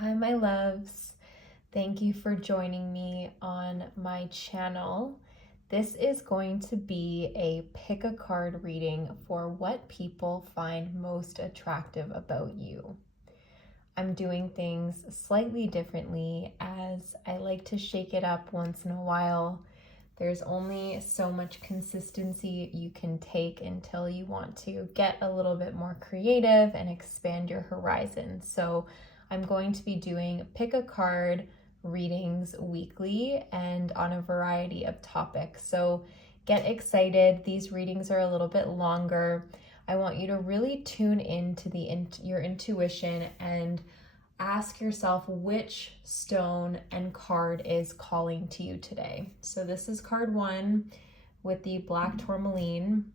Hi, my loves. Thank you for joining me on my channel. This is going to be a pick a card reading for what people find most attractive about you. I'm doing things slightly differently as I like to shake it up once in a while. There's only so much consistency you can take until you want to get a little bit more creative and expand your horizon. So I'm going to be doing pick a card readings weekly and on a variety of topics. So get excited. These readings are a little bit longer. I want you to really tune into your intuition and ask yourself which stone and card is calling to you today. So this is card 1 with the black tourmaline.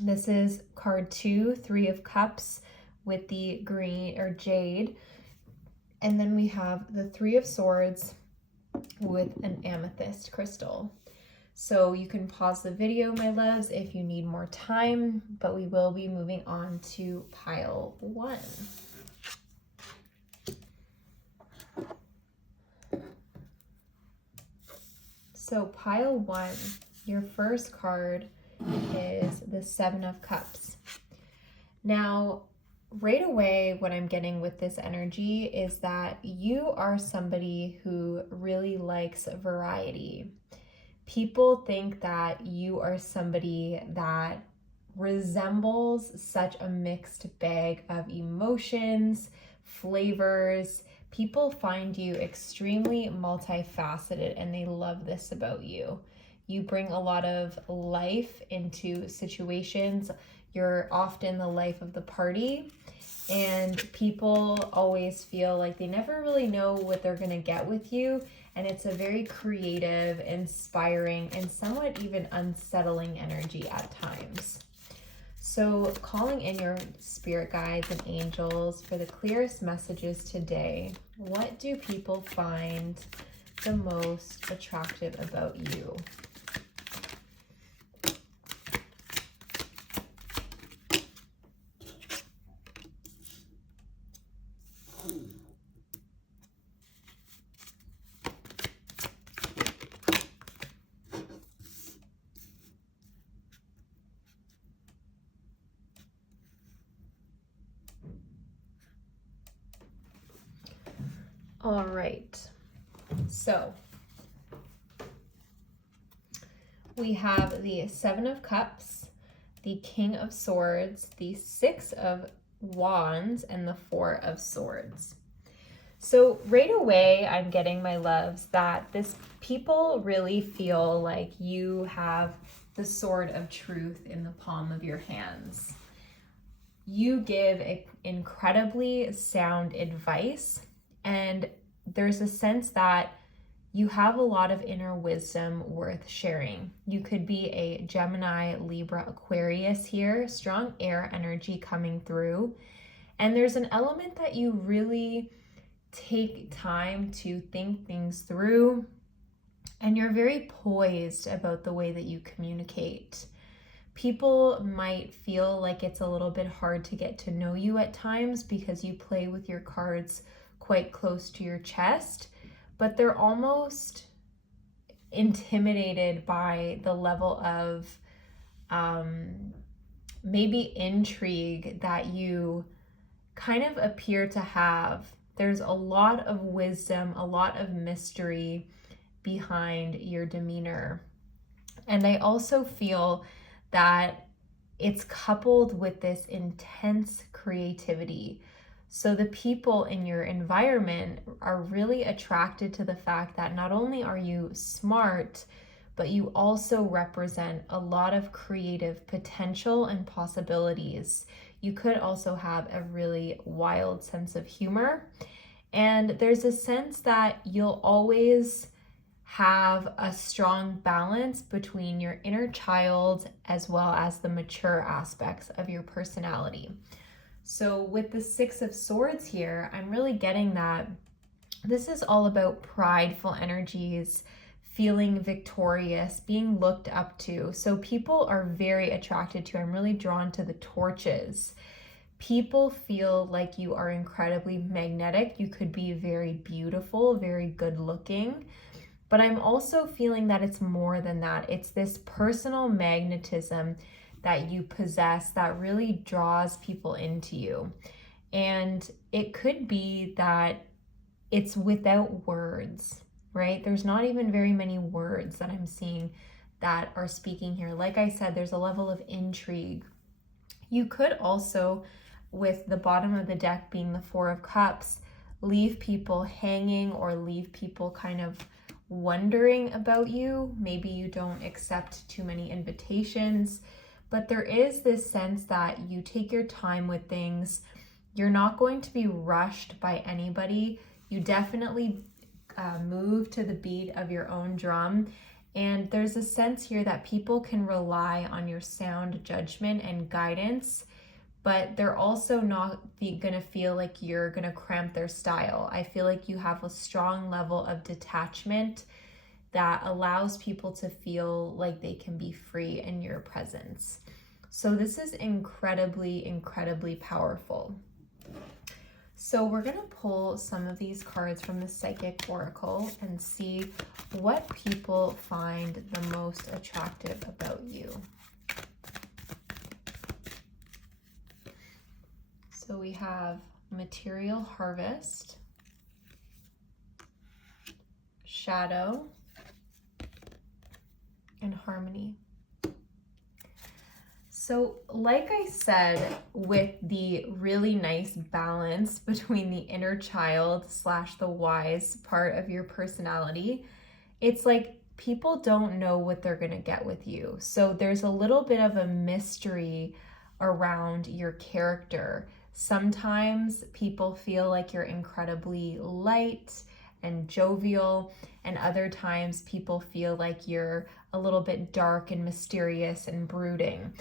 This is card 2, 3 of cups with the green or jade. And then we have the 3 of swords with an amethyst crystal. So you can pause the video, my loves, if you need more time, but we will be moving on to pile 1. So pile 1, your first card is the 7 of cups. Now, right away, what I'm getting with this energy is that you are somebody who really likes variety. People think that you are somebody that resembles such a mixed bag of emotions, flavors. People find you extremely multifaceted and they love this about you. You bring a lot of life into situations. You're often the life of the party, and people always feel like they never really know what they're going to get with you. And it's a very creative, inspiring, and somewhat even unsettling energy at times. So calling in your spirit guides and angels for the clearest messages today. What do people find the most attractive about you? All right, so we have the 7 of cups, the King of Swords, the 6 of Wands, and the 4 of Swords. So right away, I'm getting, my loves, that people really feel like you have the sword of truth in the palm of your hands. You give incredibly sound advice, and there's a sense that you have a lot of inner wisdom worth sharing. You could be a Gemini, Libra, Aquarius here, strong air energy coming through. And there's an element that you really take time to think things through, and you're very poised about the way that you communicate. People might feel like it's a little bit hard to get to know you at times because you play with your cards quite close to your chest, but they're almost intimidated by the level of maybe intrigue that you kind of appear to have. There's a lot of wisdom, a lot of mystery behind your demeanor. And I also feel that it's coupled with this intense creativity. So the people in your environment are really attracted to the fact that not only are you smart, but you also represent a lot of creative potential and possibilities. You could also have a really wild sense of humor. And there's a sense that you'll always have a strong balance between your inner child as well as the mature aspects of your personality. So with the 6 of Swords here, I'm really getting that this is all about prideful energies, feeling victorious, being looked up to. So people are very attracted to, I'm really drawn to the torches. People feel like you are incredibly magnetic. You could be very beautiful, very good looking, but I'm also feeling that it's more than that. It's this personal magnetism that you possess that really draws people into you. And it could be that it's without words, right? There's not even very many words that I'm seeing that are speaking here. Like I said, there's a level of intrigue. You could also, with the bottom of the deck being the Four of Cups, leave people hanging or leave people kind of wondering about you. Maybe you don't accept too many invitations, but there is this sense that you take your time with things. You're not going to be rushed by anybody. You definitely move to the beat of your own drum. And there's a sense here that people can rely on your sound judgment and guidance, but they're also not going to feel like you're going to cramp their style. I feel like you have a strong level of detachment that allows people to feel like they can be free in your presence. So this is incredibly, incredibly powerful. So we're going to pull some of these cards from the Psychic Oracle and see what people find the most attractive about you. So we have Material Harvest, Shadow, and Harmony. So like I said, with the really nice balance between the inner child / the wise part of your personality, it's like people don't know what they're going to get with you. So there's a little bit of a mystery around your character. Sometimes people feel like you're incredibly light and jovial, and other times people feel like you're a little bit dark and mysterious and brooding.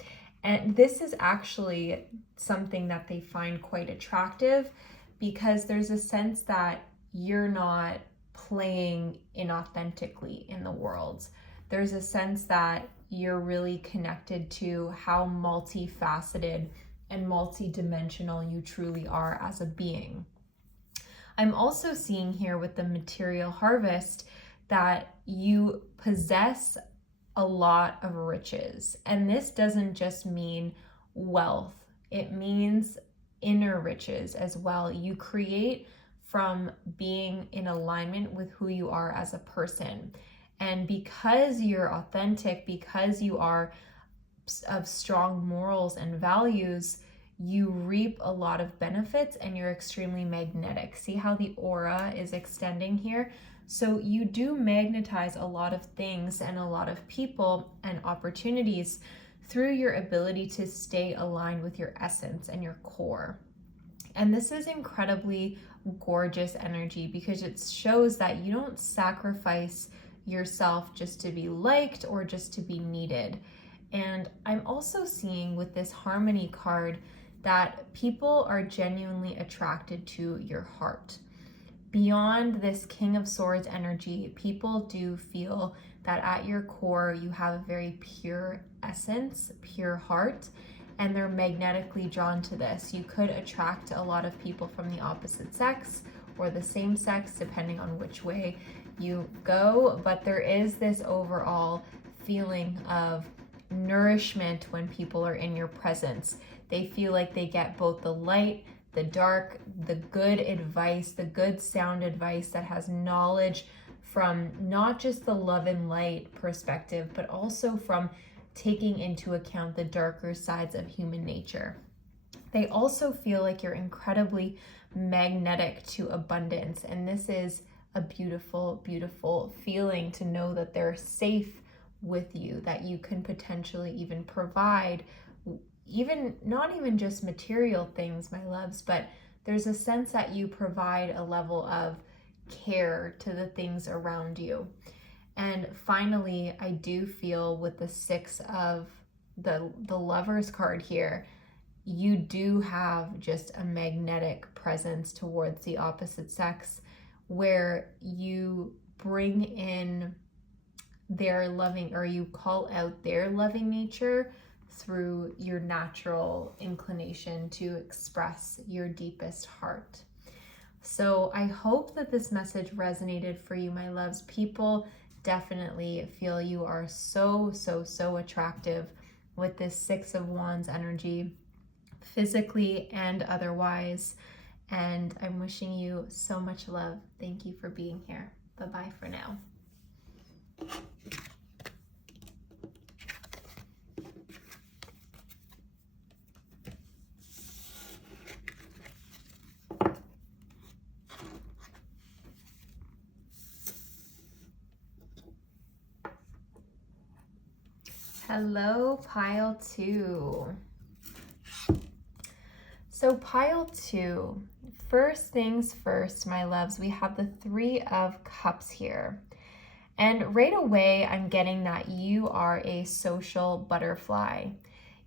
And this is actually something that they find quite attractive, because there's a sense that you're not playing inauthentically in the world. There's a sense that you're really connected to how multifaceted and multidimensional you truly are as a being. I'm also seeing here with the Material Harvest that you possess a lot of riches. And this doesn't just mean wealth, it means inner riches as well. You create from being in alignment with who you are as a person. And because you're authentic, because you are of strong morals and values, you reap a lot of benefits and you're extremely magnetic. See how the aura is extending here? So you do magnetize a lot of things and a lot of people and opportunities through your ability to stay aligned with your essence and your core. And this is incredibly gorgeous energy, because it shows that you don't sacrifice yourself just to be liked or just to be needed. And I'm also seeing with this Harmony card that people are genuinely attracted to your heart. Beyond this King of Swords energy, people do feel that at your core you have a very pure essence, pure heart, and they're magnetically drawn to this. You could attract a lot of people from the opposite sex or the same sex, depending on which way you go, but there is this overall feeling of nourishment when people are in your presence. They feel like they get both the light, the dark, the good advice, the good sound advice that has knowledge from not just the love and light perspective, but also from taking into account the darker sides of human nature. They also feel like you're incredibly magnetic to abundance, and this is a beautiful, beautiful feeling to know that they're safe with you, that you can potentially even provide, even not even just material things, my loves, but there's a sense that you provide a level of care to the things around you. And finally, I do feel with the Six of the Lovers card here, you do have just a magnetic presence towards the opposite sex, where you bring in their loving, or you call out their loving nature through your natural inclination to express your deepest heart. So I hope that this message resonated for you, my loves. People definitely feel you are so attractive with this Six of Wands energy, physically and otherwise. And I'm wishing you so much love. Thank you for being here. Bye-bye for now. Hello, pile 2. So pile 2, first things first, my loves, we have the Three of Cups here. And right away, I'm getting that you are a social butterfly.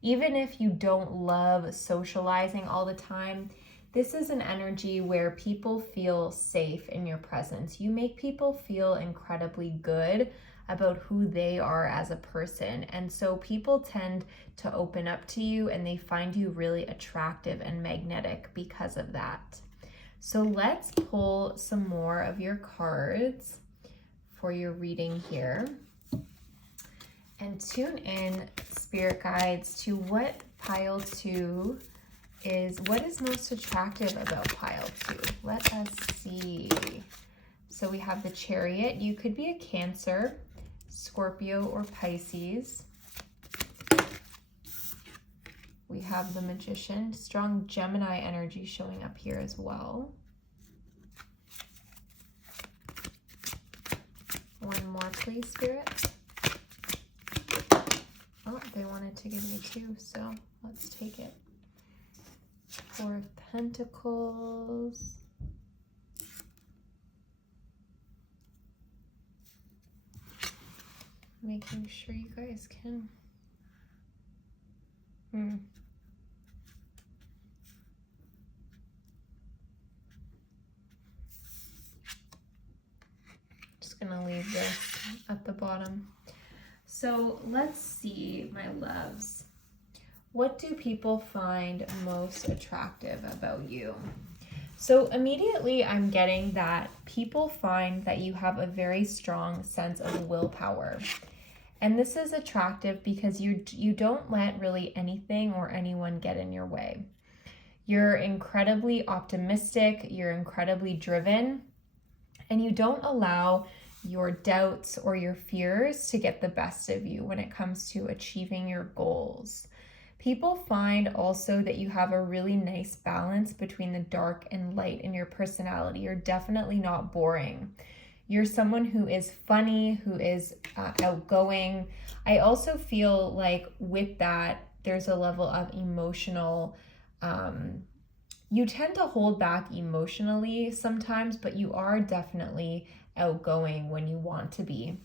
Even if you don't love socializing all the time, this is an energy where people feel safe in your presence. You make people feel incredibly good about who they are as a person. And so people tend to open up to you and they find you really attractive and magnetic because of that. So let's pull some more of your cards for your reading here. And tune in, spirit guides, to what pile 2 is, what is most attractive about pile 2? Let us see. So we have the Chariot. You could be a Cancer, Scorpio, or Pisces. We have the Magician, strong Gemini energy showing up here as well. One more, please, Spirit. Oh, they wanted to give me 2, so let's take it. Four of Pentacles. Making sure you guys can. Just gonna leave this at the bottom. So let's see, my loves. What do people find most attractive about you? So immediately I'm getting that people find that you have a very strong sense of willpower. And this is attractive because you don't let really anything or anyone get in your way. You're incredibly optimistic, you're incredibly driven, and you don't allow your doubts or your fears to get the best of you when it comes to achieving your goals. People find also that you have a really nice balance between the dark and light in your personality. You're definitely not boring. You're someone who is funny, who is outgoing. I also feel like with that, there's a level of emotional, you tend to hold back emotionally sometimes, but you are definitely outgoing when you want to be.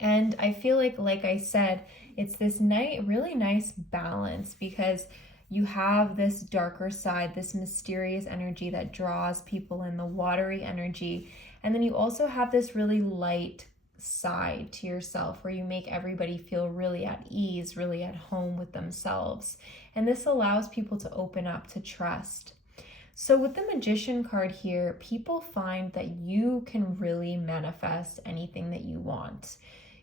And I feel like I said, it's this really nice balance because you have this darker side, this mysterious energy that draws people in, the watery energy. And then you also have this really light side to yourself where you make everybody feel really at ease, really at home with themselves. And this allows people to open up, to trust. So with the Magician card here, people find that you can really manifest anything that you want.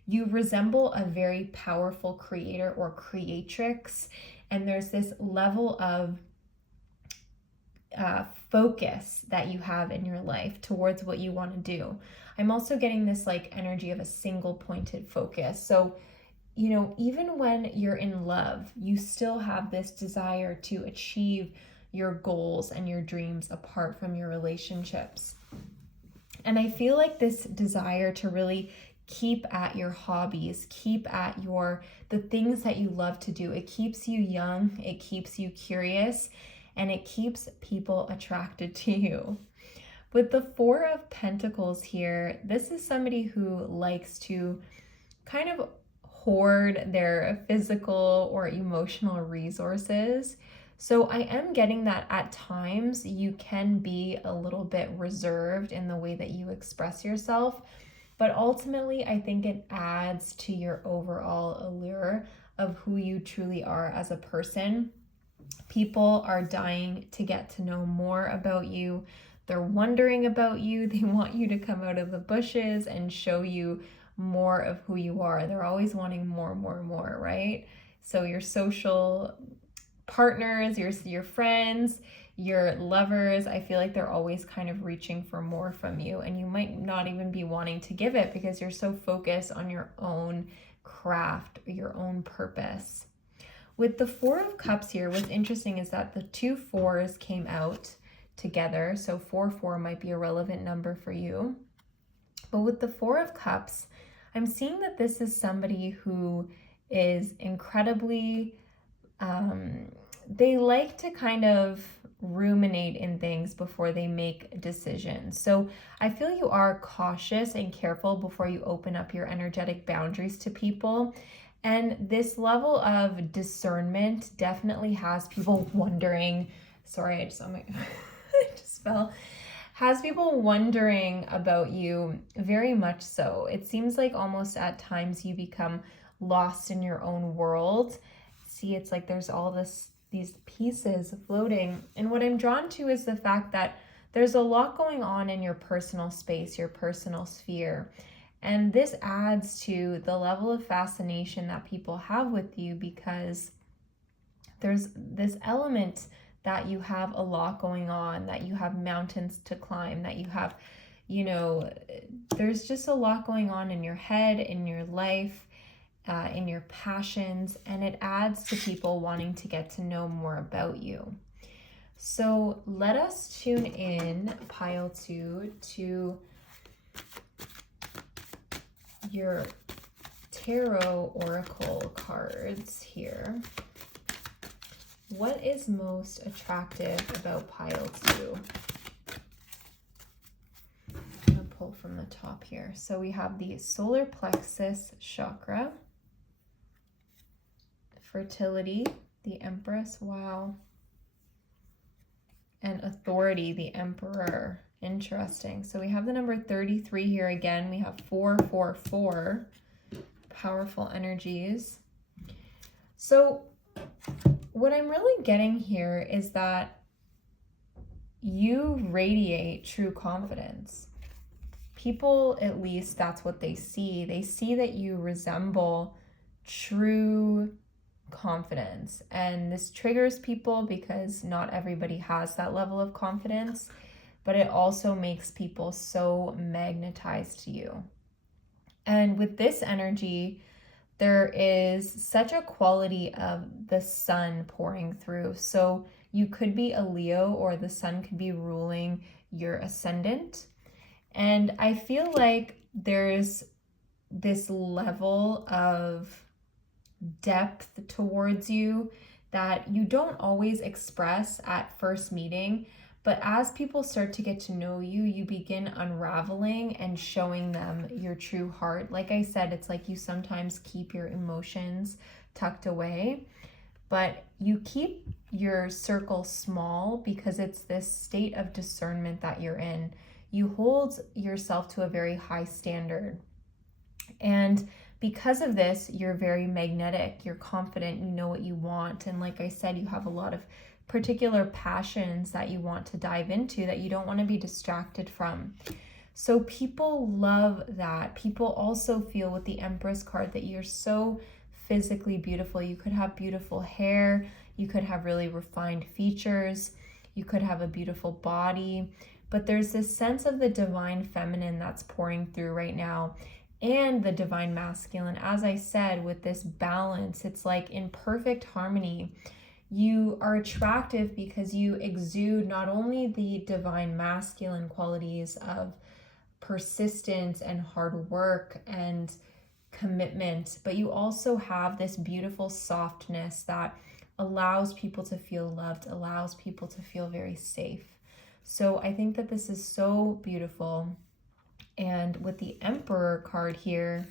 You resemble a very powerful creator or creatrix, and there's this level of focus that you have in your life towards what you want to do. I'm also getting this like energy of a single pointed focus. So, you know, even when you're in love, you still have this desire to achieve your goals and your dreams apart from your relationships. And I feel like this desire to really keep at your hobbies, keep at the things that you love to do. It keeps you young, it keeps you curious, and it keeps people attracted to you. With the Four of Pentacles here, this is somebody who likes to kind of hoard their physical or emotional resources. So I am getting that at times you can be a little bit reserved in the way that you express yourself. But ultimately, I think it adds to your overall allure of who you truly are as a person. People are dying to get to know more about you. They're wondering about you. They want you to come out of the bushes and show you more of who you are. They're always wanting more, right? So your social partners, your friends, your lovers, I feel like they're always kind of reaching for more from you, and you might not even be wanting to give it because you're so focused on your own craft, your own purpose. With the Four of Cups here, what's interesting is that the two fours came out together. So 4 might be a relevant number for you. But with the Four of Cups, I'm seeing that this is somebody who is incredibly, they like to kind of ruminate in things before they make decisions. So I feel you are cautious and careful before you open up your energetic boundaries to people. And this level of discernment definitely has people wondering, sorry, I just fell, has people wondering about you, very much so. It seems like almost at times you become lost in your own world. See, it's like there's all these pieces floating. And what I'm drawn to is the fact that there's a lot going on in your personal space, your personal sphere. And this adds to the level of fascination that people have with you, because there's this element that you have a lot going on, that you have mountains to climb, that you have, there's just a lot going on in your head, in your life, in your passions, and it adds to people wanting to get to know more about you. So let us tune in, pile 2, to your tarot oracle cards here. What is most attractive about pile 2? I'm going to pull from the top here. So we have the solar plexus chakra, fertility, the Empress, wow, and authority, the Emperor. Interesting. So we have the number 33 here again. We have 444, powerful energies. So what I'm really getting here is that you radiate true confidence. People, at least that's what they see. They see that you resemble true confidence. And this triggers people because not everybody has that level of confidence, but it also makes people so magnetized to you. And with this energy, there is such a quality of the sun pouring through. So you could be a Leo, or the sun could be ruling your ascendant. And I feel like there's this level of depth towards you that you don't always express at first meeting. But as people start to get to know you, you begin unraveling and showing them your true heart. Like I said, it's like you sometimes keep your emotions tucked away, but you keep your circle small because it's this state of discernment that you're in. You hold yourself to a very high standard. And because of this, you're very magnetic, you're confident, you know what you want. And like I said, you have a lot of particular passions that you want to dive into that you don't want to be distracted from. So people love that. People also feel with the Empress card that you're so physically beautiful. You could have beautiful hair, you could have really refined features, you could have a beautiful body, but there's this sense of the divine feminine that's pouring through right now, and the divine masculine. As I said, with this balance, it's like in perfect harmony. You are attractive because you exude not only the divine masculine qualities of persistence and hard work and commitment, but you also have this beautiful softness that allows people to feel loved, allows people to feel very safe. So I think that this is so beautiful. And with the Emperor card here,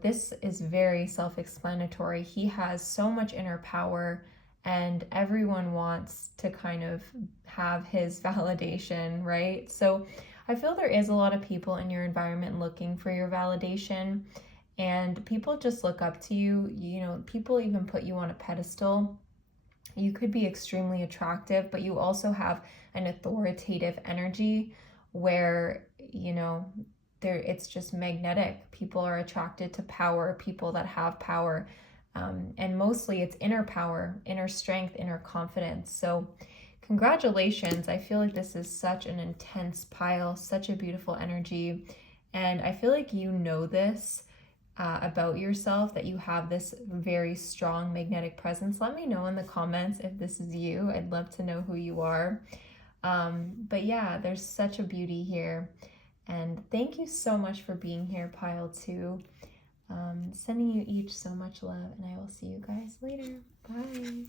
this is very self-explanatory. He has so much inner power, and everyone wants to kind of have his validation, right? So I feel there is a lot of people in your environment looking for your validation, and people just look up to you. You know, people even put you on a pedestal. You could be extremely attractive, but you also have an authoritative energy where, you know, it's just magnetic. People are attracted to power, people that have power. And mostly it's inner power, inner strength, inner confidence. So congratulations. I feel like this is such an intense pile, such a beautiful energy. And I feel like you know this about yourself, that you have this very strong magnetic presence. Let me know in the comments if this is you. I'd love to know who you are. But yeah, there's such a beauty here. And thank you so much for being here, Pile 2. Sending you each so much love, and I will see you guys later. Bye.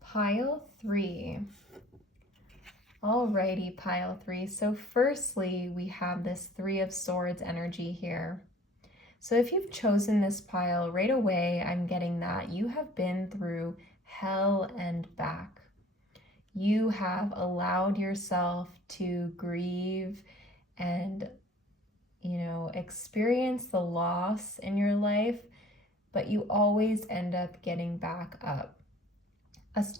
Pile 3. Alrighty, pile 3. So firstly, we have this 3 of Swords energy here. So if you've chosen this pile right away, I'm getting that you have been through hell and back. You have allowed yourself to grieve and, you know, experience the loss in your life, but you always end up getting back up,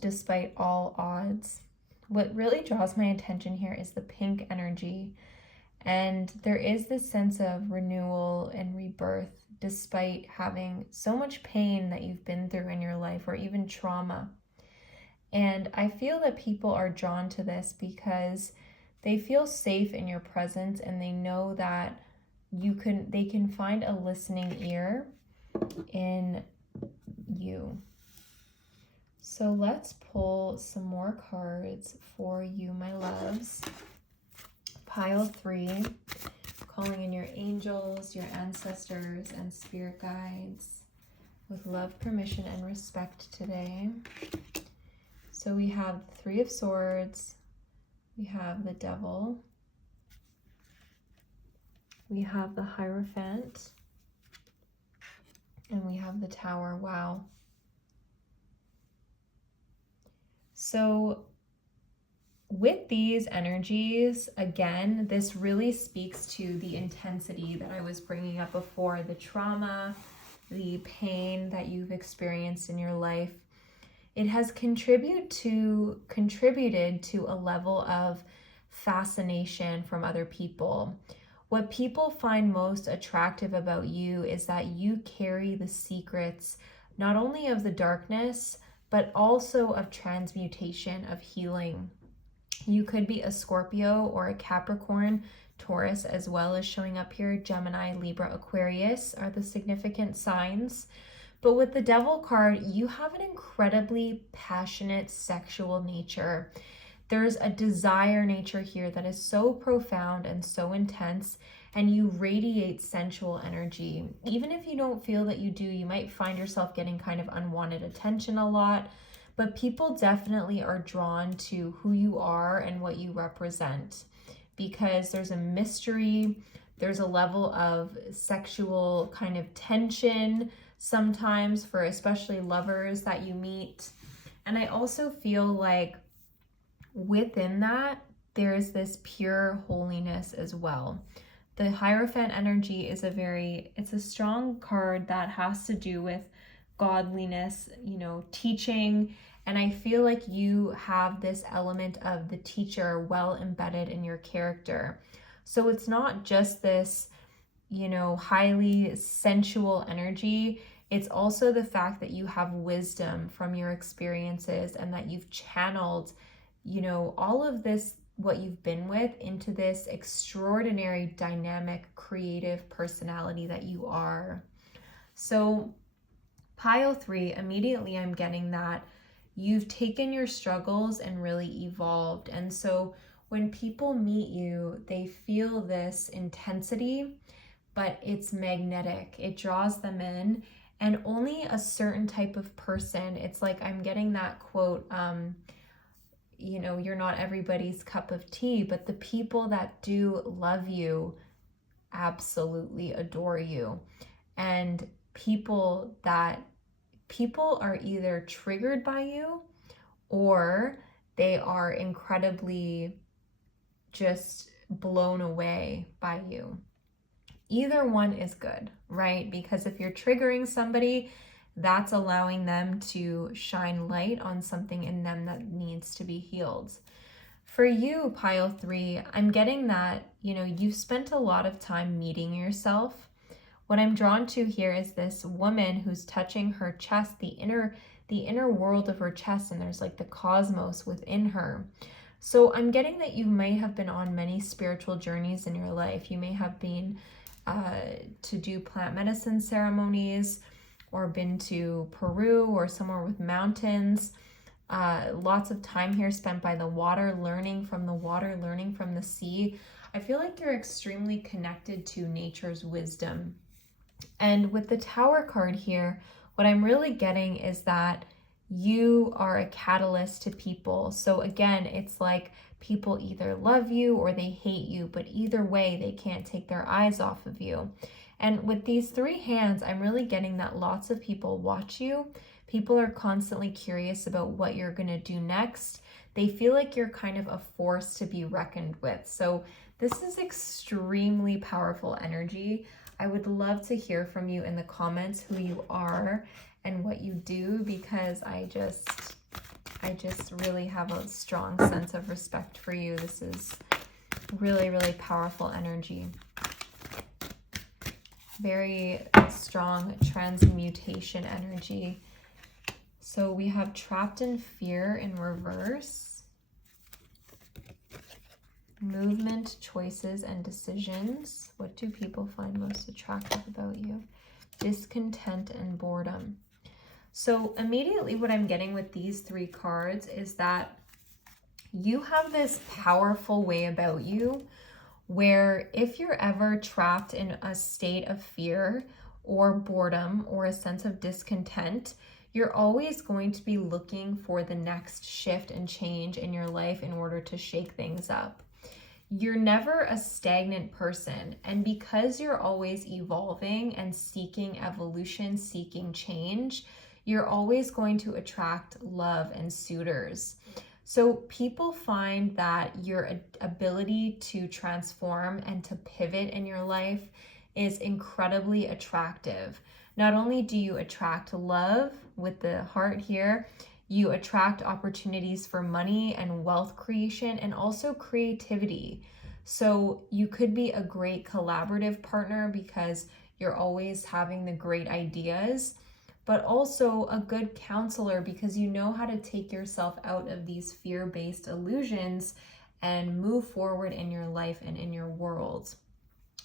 despite all odds. What really draws my attention here is the pink energy. And there is this sense of renewal and rebirth despite having so much pain that you've been through in your life, or even trauma. And I feel that people are drawn to this because they feel safe in your presence, and they know that they can find a listening ear in you. So let's pull some more cards for you, my loves. Pile 3, calling in your angels, your ancestors, and spirit guides with love, permission, and respect today. So we have 3 of Swords, we have the Devil, we have the Hierophant, and we have the Tower. Wow. So with these energies, again, this really speaks to the intensity that I was bringing up before, the trauma, the pain that you've experienced in your life. It has contributed to a level of fascination from other people. What people find most attractive about you is that you carry the secrets, not only of the darkness, but also of transmutation, of healing. You could be a Scorpio or a Capricorn, Taurus, as well as showing up here. Gemini, Libra, Aquarius are the significant signs. But with the Devil card, you have an incredibly passionate sexual nature. There's a desire nature here that is so profound and so intense, and you radiate sensual energy. Even if you don't feel that you do, you might find yourself getting kind of unwanted attention a lot, but people definitely are drawn to who you are and what you represent, because there's a mystery, there's a level of sexual kind of tension sometimes for especially lovers that you meet. And I also feel like within that, there's this pure holiness as well. The Hierophant energy is it's a strong card that has to do with godliness, you know, teaching. And I feel like you have this element of the teacher well embedded in your character. So it's not just this, you know, highly sensual energy. It's also the fact that you have wisdom from your experiences, and that you've channeled, you know, all of this, what you've been with, into this extraordinary, dynamic, creative personality that you are. So pile 3, immediately I'm getting that you've taken your struggles and really evolved. And so when people meet you, they feel this intensity, but it's magnetic. It draws them in, and only a certain type of person, it's like I'm getting that quote, you're not everybody's cup of tea, but the people that do love you absolutely adore you. And people are either triggered by you, or they are incredibly just blown away by you. Either one is good, right? Because if you're triggering somebody, that's allowing them to shine light on something in them that needs to be healed. For you, pile 3, I'm getting that, you've spent a lot of time meeting yourself. What I'm drawn to here is this woman who's touching her chest, the inner world of her chest, and there's like the cosmos within her. So I'm getting that you may have been on many spiritual journeys in your life. You may have been to do plant medicine ceremonies, or been to Peru or somewhere with mountains. Lots of time here spent by the water, learning from the water, learning from the sea. I feel like you're extremely connected to nature's wisdom. And with the Tower card here, what I'm really getting is that you are a catalyst to people. So again, it's like people either love you or they hate you, but either way, they can't take their eyes off of you. And with these 3 hands, I'm really getting that lots of people watch you. People are constantly curious about what you're going to do next. They feel like you're kind of a force to be reckoned with. So this is extremely powerful energy. I would love to hear from you in the comments who you are and what you do, because I just really have a strong sense of respect for you. This is really, really powerful energy. Very strong transmutation energy. So we have trapped in fear in reverse. Movement, choices, and decisions. What do people find most attractive about you? Discontent and boredom. So immediately what I'm getting with these 3 cards is that you have this powerful way about you where if you're ever trapped in a state of fear or boredom or a sense of discontent, you're always going to be looking for the next shift and change in your life in order to shake things up. You're never a stagnant person, and because you're always evolving and seeking evolution, seeking change, you're always going to attract love and suitors. So people find that your ability to transform and to pivot in your life is incredibly attractive. Not only do you attract love with the heart here, you attract opportunities for money and wealth creation, and also creativity. So you could be a great collaborative partner because you're always having the great ideas, but also a good counselor because you know how to take yourself out of these fear-based illusions and move forward in your life and in your world.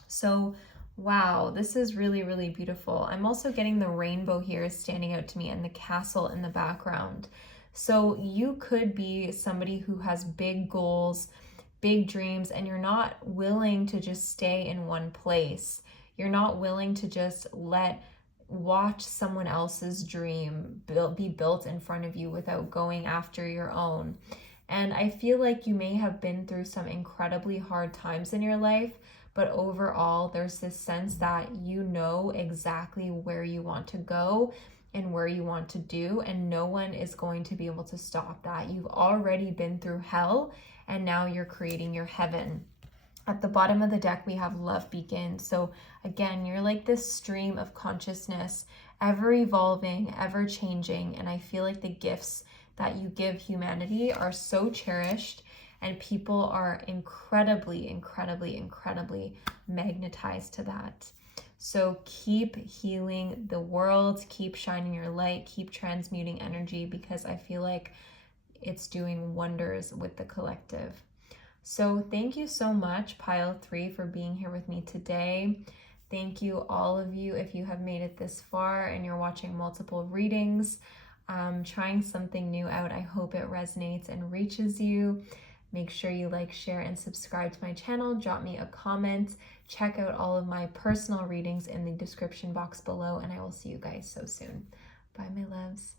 So wow, this is really, really beautiful. I'm also getting the rainbow here standing out to me and the castle in the background. So you could be somebody who has big goals, big dreams, and you're not willing to just stay in one place. You're not willing to just watch someone else's dream be built in front of you without going after your own. And I feel like you may have been through some incredibly hard times in your life, but overall, there's this sense that you know exactly where you want to go and where you want to do, and no one is going to be able to stop that. You've already been through hell, and now you're creating your heaven. At the bottom of the deck, we have love begins. So again, you're like this stream of consciousness, ever evolving, ever changing, and I feel like the gifts that you give humanity are so cherished, and people are incredibly, incredibly, incredibly magnetized to that. So keep healing the world, keep shining your light, keep transmuting energy, because I feel like it's doing wonders with the collective. So thank you so much, Pile 3, for being here with me today. Thank you, all of you, if you have made it this far and you're watching multiple readings, trying something new out. I hope it resonates and reaches you. Make sure you like, share, and subscribe to my channel. Drop me a comment. Check out all of my personal readings in the description box below, and I will see you guys so soon. Bye, my loves.